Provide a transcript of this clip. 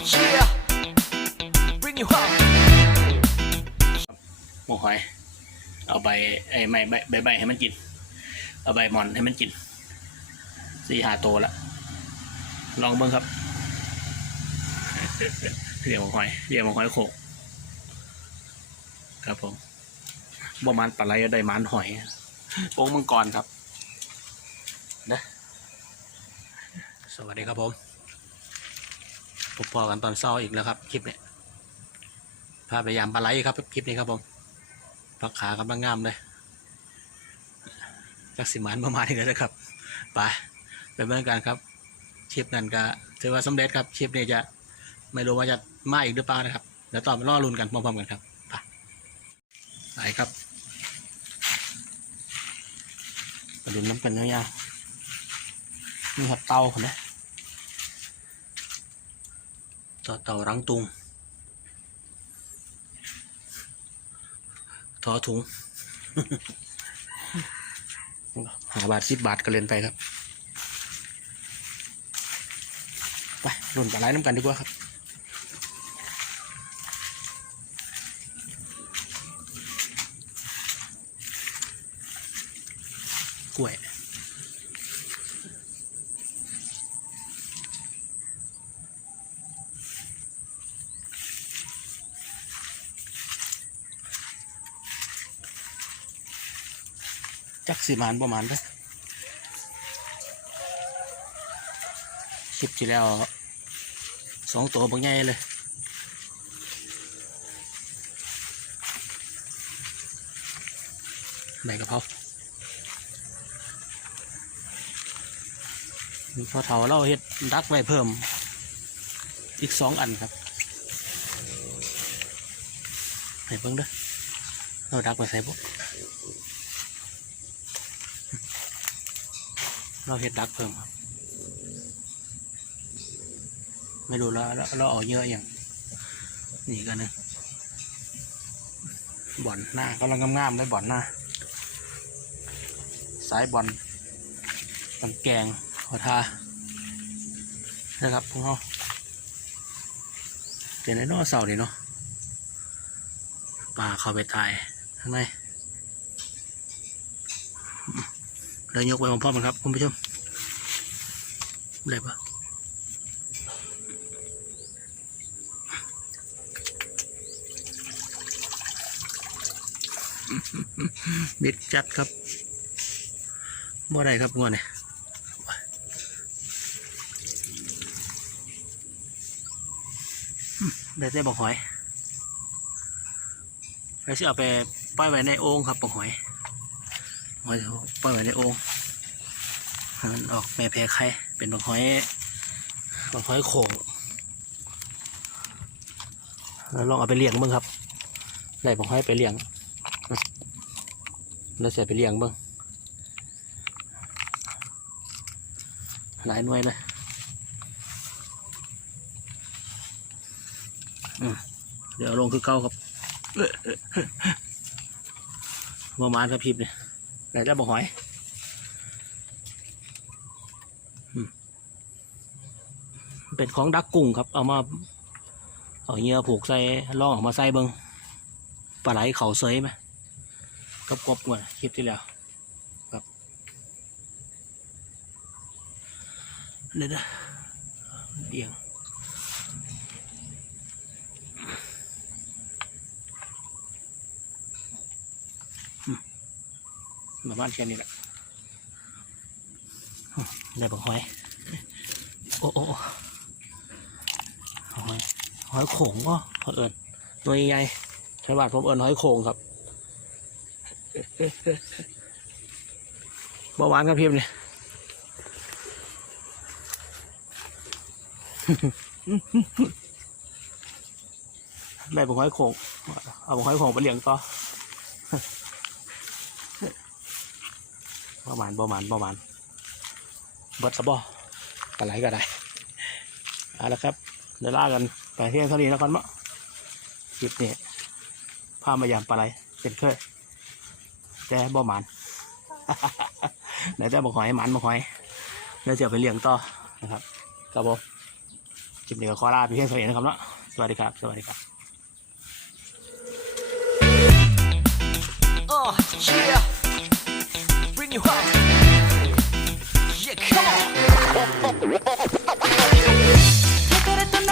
Yeah, bring you home. หมูหอย เอาใบไอ้ไม่ใบใบใบให้มันกิน เอาใบหมอนให้มันกินสี่หาโตวละ ลองเบิ้งครับ เรียกหมูหอย เรียกหมูหอยโขกครับผมบ่มันปลาไหลได้มันหอยโป้งมังกรครับ นะ สวัสดีครับผม พบพอกันตอนเช้าอีกแล้วครับคลิปเนี้ยพาไปยามปลาไหลครับคลิปนี้ครับผมพักขากำลังงามเลยจักสิมันประมาณนี้เลยนะครับไปไปเบิ่งกันครับคลิปนั้นก็ถือว่าสำเร็จครับคลิปนี้จะไม่รู้ว่าจะมาอีกหรือเปล่านะครับเดี๋ยวต่อไปรอลุนกันพร้อมๆกันครับไปไปครับมาดูน้ำกันยาวๆนี่ครับเตาคนนะ ต่อเตารังตุงทอถุง หาบาทสิบบาทก็เล่นไปครับ ไปรุ่นปลาไหลน้ำกันดีกว่าครับกล้วย จักสิมานประมาณเด้อคลิปที่แล้วสองตัวบางใหญ่เลยใบกระเพรามีพอเถาเราเฮ็ดดักไว้เพิ่มอีกสองอันครับให้เบิ่งเด้อเราดักไว้ใส่บุ เราเห็ดดักเพิ่มครับ ไม่รู้แล้วเราเราออกเยอะอย่างนี่กันนึงบ่อนหน้ากำลังงามๆเลยบ่อนหน้าสายบอลตันแกงขอทานะครับพวกเราเป็นไอ้นอเสาร์ดิเนาะปลาเข้าไปตายข้างใน เดี๋ยวยกไปพร้อมๆกันครับคุณผู้ชมได้ปะบิดจัดครับบ่ได้ครับงวดเนี่ยได้แต่บอกหอยแล้วสิเอาไปป้ายไว้ในโอ่งครับบอกหอย หอยปล่อยไว้ในโอ่งให้มันออกแม่แพรไข่เป็นบักหอยบักหอยโขงแล้วลองเอาไปเลี้ยงบ้างครับได้บักหอยไปเลี้ยงแล้วเสียไปเลี้ยงบ้างหลายหน่วยเลยเดี๋ยวลงคือเก้าครับประมาณครับพิบเนี่ย ไหนจะบอกหอยเป็นของดักกุ้งครับ เอามา เอาเหยื่อผูกใส่ล่องออกมาใส่เบิงปลาไหลเขาเซยไหมกบกบเหมือนคลิปที่แล้วครับเดี๋ยวเดียง ประมาณแค่นี้แหละได้บอกหอย โอ้โอ้หอยหอยโขงก็เขาเอิญตัวใหญ่ใช่บาทผมเอิญหอยโขงครับเบาหวานครับพี่เนี่ยได้บอกหอยโขงเอาบอกหอยโขงไปเลี้ยงต่อ ประมาณประมาณประมาณเบิดสบอปลาไหลก็ได้เอาละครับเดี๋ยวล่ากันไปเที่ยงเท่านี้แล้วกันมะคลิปนี้พามายามปลาไหลเป็นเคยแต่บ่หมันเดี๋ยวจะบอกหอยหมันบอกหอยแล้วจะเอาไปเลี้ยงต่อนะครับครับผมคลิปนี้ก็ขอลาไปเพียงเท่านี้นะครับเนาะสวัสดีครับ สวัสดีครับ you home. Yeah, come on.